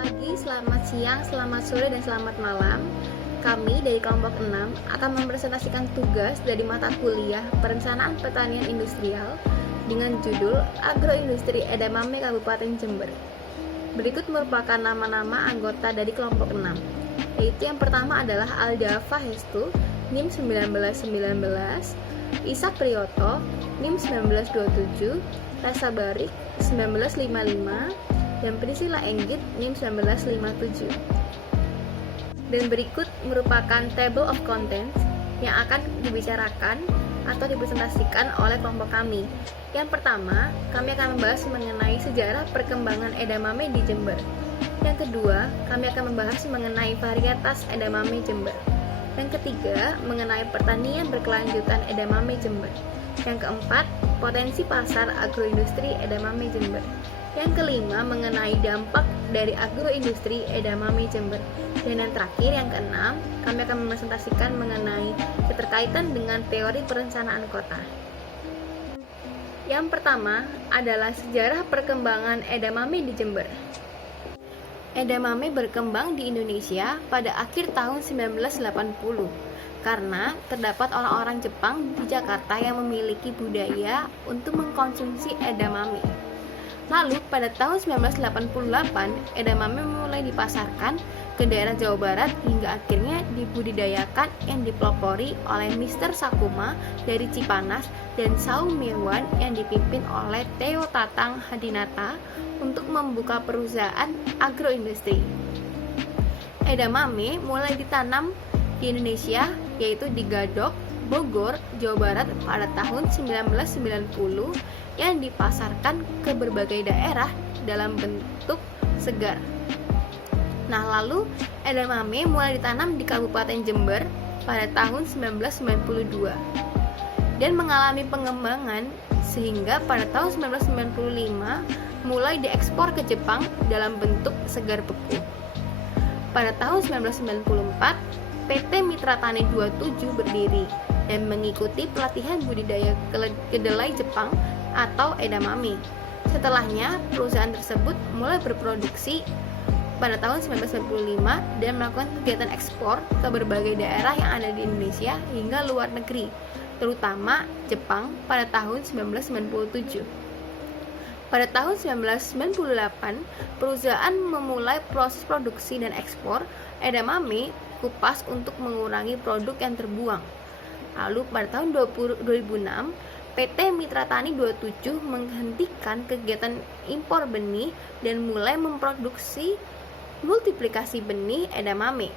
pagi, selamat siang, selamat sore, dan selamat malam. Kami dari kelompok 6 akan mempresentasikan tugas dari mata kuliah Perencanaan Pertanian Industrial dengan judul Agroindustri Edamame Kabupaten Jember. Berikut merupakan nama-nama anggota dari kelompok 6, yaitu yang pertama adalah Aldafa Hestu, NIM 1919, Ishak Priyoto, NIM 1927, Resa Barik 1955, dan Priscilla Enggit, NIM 1957. Dan berikut merupakan table of contents yang akan dibicarakan atau dipresentasikan oleh kelompok kami. Yang pertama, kami akan membahas mengenai sejarah perkembangan edamame di Jember. Yang kedua, kami akan membahas mengenai varietas edamame Jember. Yang ketiga, mengenai pertanian berkelanjutan edamame Jember. Yang keempat, potensi pasar agroindustri edamame Jember. Yang kelima, mengenai dampak dari agroindustri edamame Jember. Dan yang terakhir, yang keenam, kami akan mempresentasikan mengenai keterkaitan dengan teori perencanaan kota. Yang pertama adalah sejarah perkembangan edamame di Jember. Edamame berkembang di Indonesia pada akhir tahun 1980 karena terdapat orang-orang Jepang di Jakarta yang memiliki budaya untuk mengkonsumsi edamame. Lalu pada tahun 1988, edamame mulai dipasarkan ke daerah Jawa Barat hingga akhirnya dibudidayakan yang dipelopori oleh Mr. Sakuma dari Cipanas dan Saung Mirwan yang dipimpin oleh Theo Tatang Hadinata untuk membuka perusahaan agroindustri. Edamame mulai ditanam di Indonesia, yaitu di Gadok, Bogor, Jawa Barat pada tahun 1990 yang dipasarkan ke berbagai daerah dalam bentuk segar. Nah, lalu edamame mulai ditanam di Kabupaten Jember pada tahun 1992 dan mengalami pengembangan sehingga pada tahun 1995 mulai diekspor ke Jepang dalam bentuk segar beku. Pada tahun 1994, PT Mitra Tani 27 berdiri dan mengikuti pelatihan budidaya kedelai Jepang atau edamame. Setelahnya, perusahaan tersebut mulai berproduksi pada tahun 1995 dan melakukan kegiatan ekspor ke berbagai daerah yang ada di Indonesia hingga luar negeri, terutama Jepang pada tahun 1997. Pada tahun 1998, perusahaan memulai proses produksi dan ekspor edamame kupas untuk mengurangi produk yang terbuang. Lalu pada tahun 2006, PT Mitra Tani 27 menghentikan kegiatan impor benih dan mulai memproduksi multiplikasi benih edamame.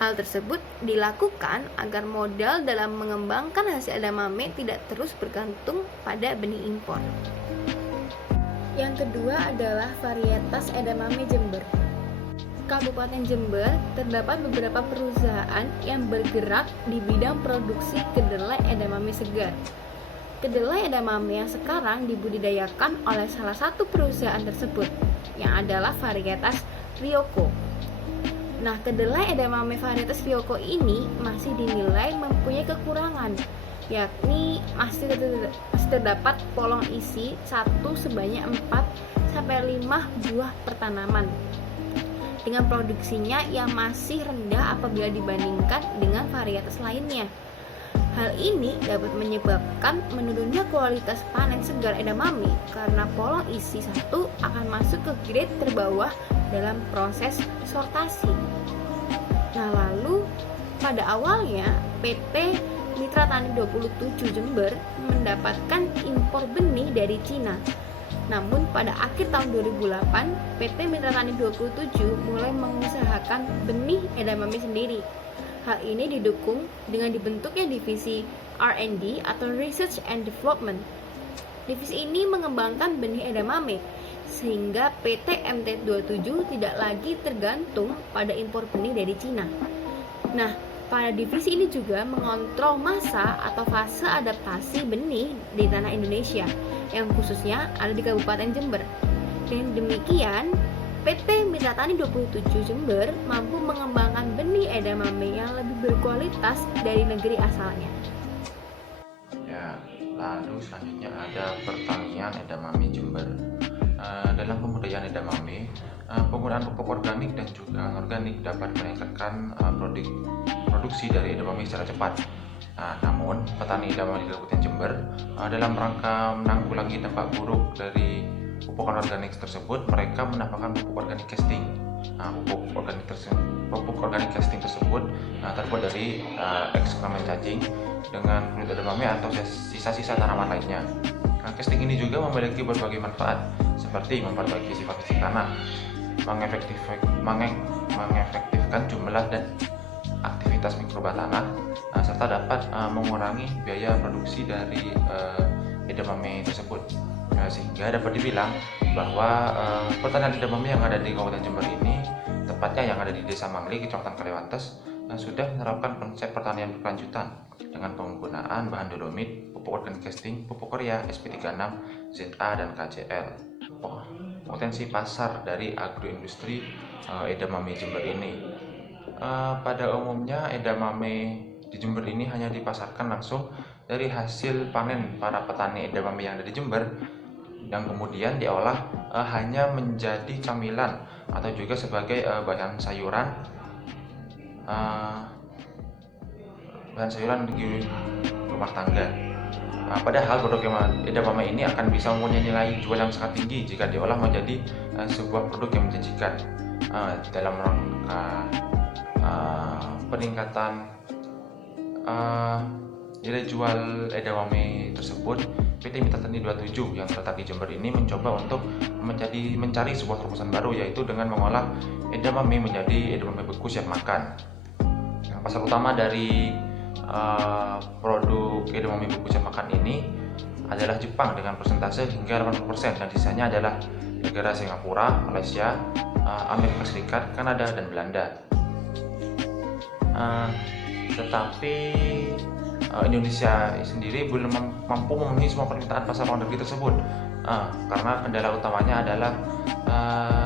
Hal tersebut dilakukan agar modal dalam mengembangkan hasil edamame tidak terus bergantung pada benih impor. Yang kedua adalah varietas edamame Jember. Kabupaten Jember terdapat beberapa perusahaan yang bergerak di bidang produksi kedelai edamame segar. Kedelai edamame yang sekarang dibudidayakan oleh salah satu perusahaan tersebut, yang adalah varietas Ryoko. Nah, kedelai edamame varietas Ryoko ini masih dinilai mempunyai kekurangan, yakni masih terdapat polong isi satu sebanyak 4-5 buah per tanaman, dengan produksinya yang masih rendah apabila dibandingkan dengan varietas lainnya. Hal ini dapat menyebabkan menurunnya kualitas panen segar edamame karena polong isi satu akan masuk ke grade terbawah dalam proses sortasi. Nah, lalu pada awalnya PT Mitra Tani 27 Jember mendapatkan impor benih dari Cina. Namun pada akhir tahun 2008, PT Mitra Tani 27 mulai mengusahakan benih edamame sendiri. Hal ini didukung dengan dibentuknya divisi R&D atau Research and Development. Divisi ini mengembangkan benih edamame sehingga PT MT 27 tidak lagi tergantung pada impor benih dari Cina. Nah, pada divisi ini juga mengontrol masa atau fase adaptasi benih di tanah Indonesia yang khususnya ada di Kabupaten Jember. Dengan demikian, PT Mitra Tani 27 Jember mampu mengembangkan benih edamame yang lebih berkualitas dari negeri asalnya. Ya, lalu selanjutnya ada pertanian edamame Jember. Dalam pembudayaan edamame, penggunaan pupuk organik dan juga anorganik dapat meningkatkan produksi dari edamame secara cepat. Namun, petani edamame di Kabupaten Jember dalam rangka menanggulangi dampak buruk dari pupuk anorganik tersebut, mereka menambahkan pupuk organik casting. Pupuk organik casting tersebut terbuat dari ekskremen cacing dengan kulit edamame atau sisa-sisa tanaman lainnya. Casting ini juga memiliki berbagai manfaat, seperti memperbaiki sifat fisik tanah, mengefektifkan jumlah dan aktivitas mikroba tanah, serta dapat mengurangi biaya produksi dari edamame tersebut. Sehingga dapat dibilang bahwa pertanian edamame yang ada di Kabupaten Jember ini, tepatnya yang ada di Desa Mangli, Kecamatan Kaliwates, sudah menerapkan konsep pertanian berkelanjutan dengan penggunaan bahan dolomit, pupuk organik casting, pupuk urea, SP36, ZA, dan KCL. Potensi pasar dari agroindustri edamame Jember ini. Pada umumnya edamame di Jember ini hanya dipasarkan langsung dari hasil panen para petani edamame yang ada di Jember, yang kemudian diolah hanya menjadi camilan atau juga sebagai bahan sayuran di rumah tangga. Padahal produk edamame ini akan bisa mempunyai nilai jual yang sangat tinggi jika diolah menjadi sebuah produk yang menjanjikan. Dalam rangka peningkatan nilai jual edamame tersebut, PT Mitra Tani 27 yang terletak di Jember ini mencoba untuk mencari sebuah terobosan baru, yaitu dengan mengolah edamame menjadi edamame beku siap makan. Pasar utama dari produk edamame beku siap makan ini adalah Jepang dengan persentase hingga 80%, dan sisanya adalah negara Singapura, Malaysia, Amerika Serikat, Kanada, dan Belanda. Tetapi Indonesia sendiri belum mampu memenuhi semua permintaan pasar luar negeri tersebut, karena kendala utamanya adalah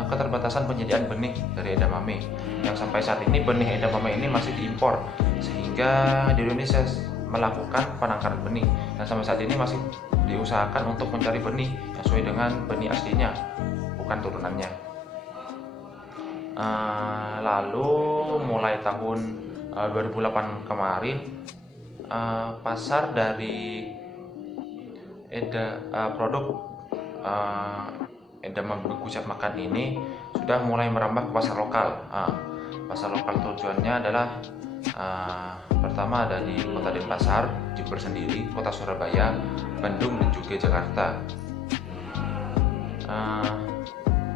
keterbatasan penyediaan benih dari edamame, yang sampai saat ini benih edamame ini masih diimpor, sehingga di Indonesia melakukan penangkaran benih, dan sampai saat ini masih diusahakan untuk mencari benih yang sesuai dengan benih aslinya, bukan turunannya. Lalu mulai tahun 2008 kemarin, pasar dari produk edamame beku siap makan ini sudah mulai merambah ke pasar lokal. Pasar lokal tujuannya adalah pertama ada di Kota Denpasar, Jember sendiri, Kota Surabaya, Bandung, dan juga Jakarta.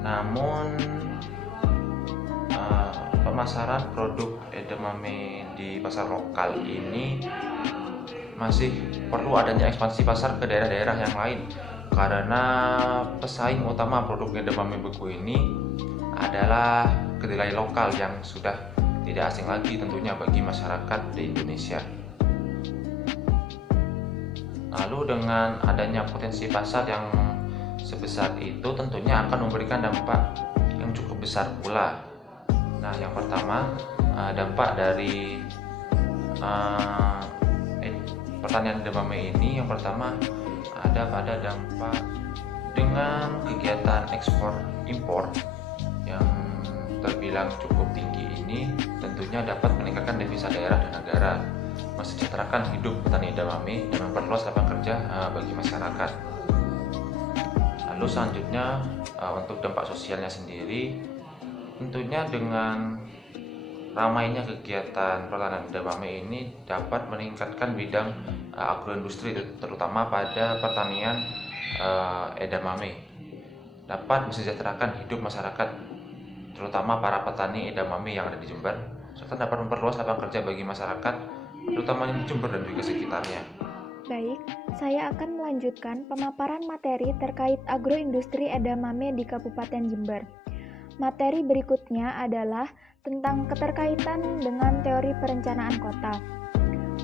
Namun pemasaran produk edamame di pasar lokal ini masih perlu adanya ekspansi pasar ke daerah-daerah yang lain, karena pesaing utama produk edamame beku ini adalah kedelai lokal yang sudah tidak asing lagi tentunya bagi masyarakat di Indonesia. Lalu dengan adanya potensi pasar yang sebesar itu tentunya akan memberikan dampak yang cukup besar pula. Nah, yang pertama, dampak dari pertanian edamame ini, yang pertama ada pada dampak dengan kegiatan ekspor impor yang terbilang cukup tinggi ini, tentunya dapat meningkatkan devisa daerah dan negara, mensejahterakan hidup petani edamame, dan memperluas lapangan kerja bagi masyarakat. Lalu selanjutnya, untuk dampak sosialnya sendiri, tentunya dengan ramainya kegiatan pertanian edamame ini dapat meningkatkan bidang agroindustri, terutama pada pertanian edamame, dapat mensejahterakan hidup masyarakat, terutama para petani edamame yang ada di Jember, serta dapat memperluas lapangan kerja bagi masyarakat, terutama di Jember dan juga sekitarnya. Baik, saya akan melanjutkan pemaparan materi terkait agroindustri edamame di Kabupaten Jember. Materi berikutnya adalah tentang keterkaitan dengan teori perencanaan kota.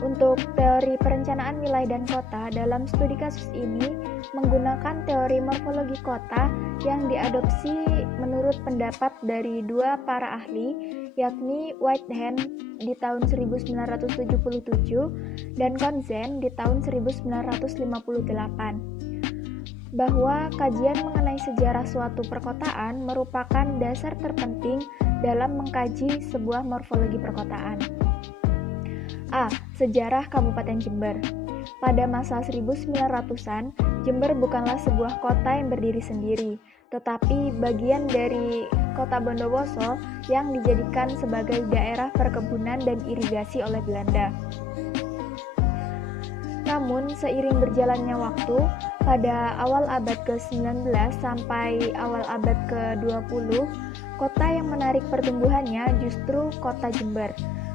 Untuk teori perencanaan wilayah dan kota, dalam studi kasus ini menggunakan teori morfologi kota yang diadopsi menurut pendapat dari dua para ahli, yakni Whitehead di tahun 1977 dan Konzen di tahun 1958. bahwa kajian mengenai sejarah suatu perkotaan merupakan dasar terpenting dalam mengkaji sebuah morfologi perkotaan. A. Sejarah Kabupaten Jember. Pada masa 1900-an, Jember bukanlah sebuah kota yang berdiri sendiri, tetapi bagian dari Kota Bondowoso yang dijadikan sebagai daerah perkebunan dan irigasi oleh Belanda. Namun, seiring berjalannya waktu, pada awal abad ke-19 sampai awal abad ke-20, kota yang menarik pertumbuhannya justru kota Jember.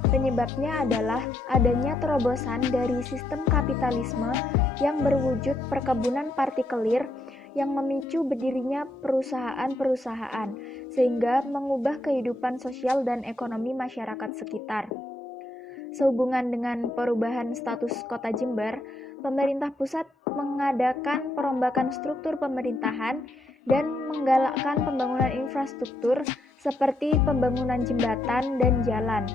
Penyebabnya adalah adanya terobosan dari sistem kapitalisme yang berwujud perkebunan partikelir yang memicu berdirinya perusahaan-perusahaan, sehingga mengubah kehidupan sosial dan ekonomi masyarakat sekitar. Sehubungan dengan perubahan status kota Jember, pemerintah pusat mengadakan perombakan struktur pemerintahan dan menggalakkan pembangunan infrastruktur seperti pembangunan jembatan dan jalan,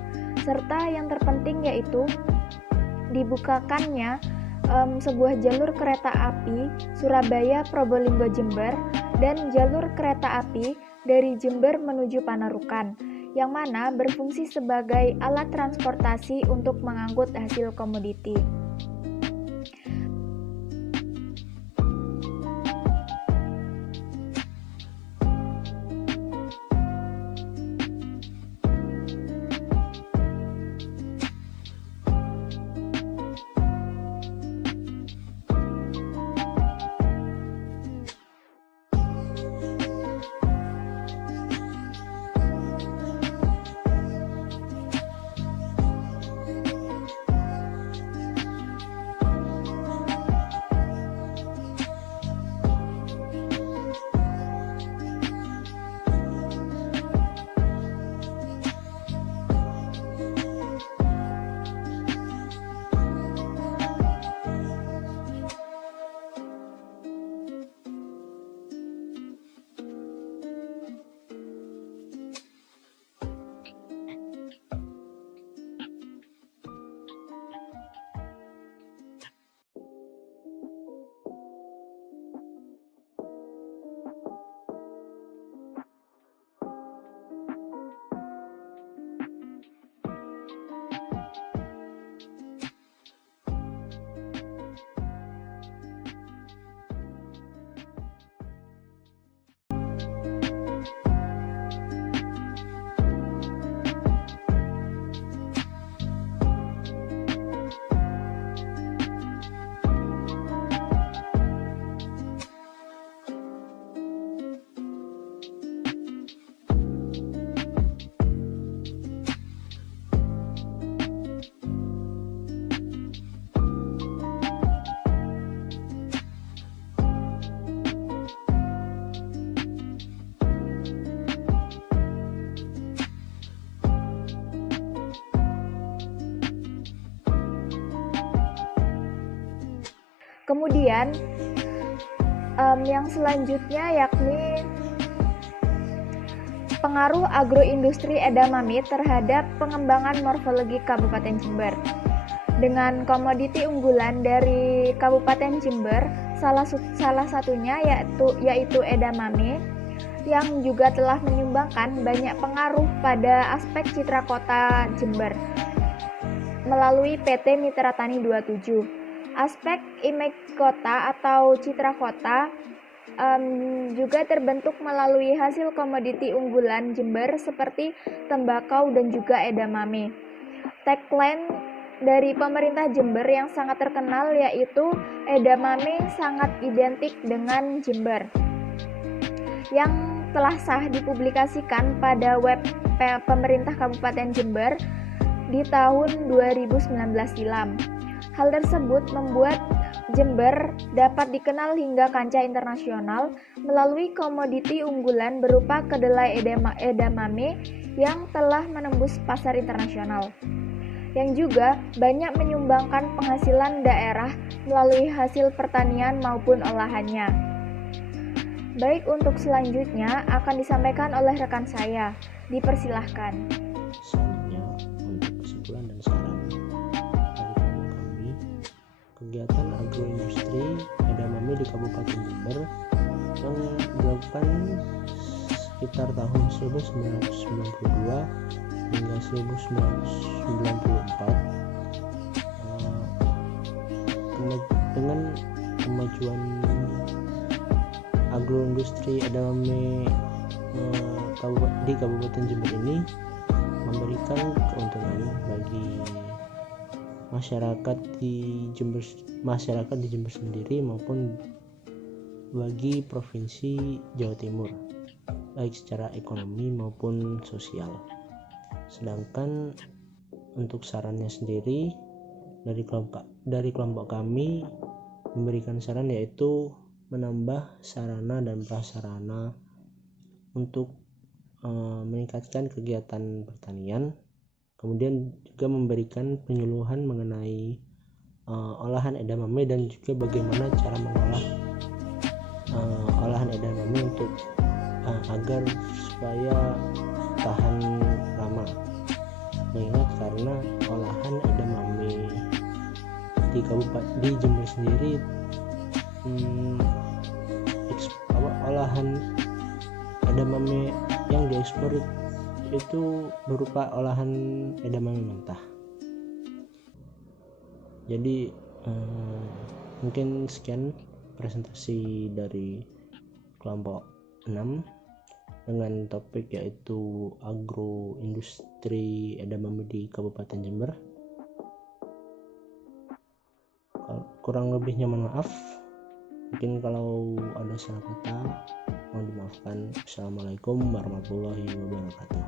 serta yang terpenting yaitu dibukakannya sebuah jalur kereta api Surabaya Probolinggo Jember dan jalur kereta api dari Jember menuju Panarukan, yang mana berfungsi sebagai alat transportasi untuk mengangkut hasil komoditi. Kemudian yang selanjutnya yakni pengaruh agroindustri edamame terhadap pengembangan morfologi Kabupaten Jember. Dengan komoditi unggulan dari Kabupaten Jember, salah satunya yaitu edamame, yang juga telah menyumbangkan banyak pengaruh pada aspek citra kota Jember melalui PT Mitra Tani 27. Aspek image kota atau citra kota juga terbentuk melalui hasil komoditi unggulan Jember seperti tembakau dan juga edamame. Tagline dari pemerintah Jember yang sangat terkenal yaitu edamame sangat identik dengan Jember, yang telah sah dipublikasikan pada web pemerintah Kabupaten Jember di tahun 2019 silam. Hal tersebut membuat Jember dapat dikenal hingga kancah internasional melalui komoditi unggulan berupa kedelai edamame yang telah menembus pasar internasional, yang juga banyak menyumbangkan penghasilan daerah melalui hasil pertanian maupun olahannya. Baik, untuk selanjutnya akan disampaikan oleh rekan saya. Dipersilahkan. Selanjutnya, untuk kesimpulan dan saran dari kami, kegiatan agroindustri edamame edamame di Kabupaten Jember yang dilakukan sekitar tahun 1992 hingga 1994. Dengan kemajuan agroindustri edamame di Kabupaten Jember ini memberikan keuntungan bagi masyarakat di Jember sendiri maupun bagi provinsi Jawa Timur, baik secara ekonomi maupun sosial. Sedangkan untuk sarannya sendiri dari kelompok kami memberikan saran yaitu menambah sarana dan prasarana untuk meningkatkan kegiatan pertanian, kemudian juga memberikan penyuluhan mengenai olahan edamame dan juga bagaimana cara mengolah olahan edamame untuk agar supaya tahan lama. Mengingat karena olahan edamame di Jember sendiri olahan edamame yang diekspor itu berupa olahan edamame mentah. Jadi mungkin sekian presentasi dari kelompok 6 dengan topik yaitu agroindustri edamame di Kabupaten Jember. Kurang lebihnya mohon maaf. Mungkin kalau ada salah kata mohon dimaafkan. Assalamualaikum warahmatullahi wabarakatuh.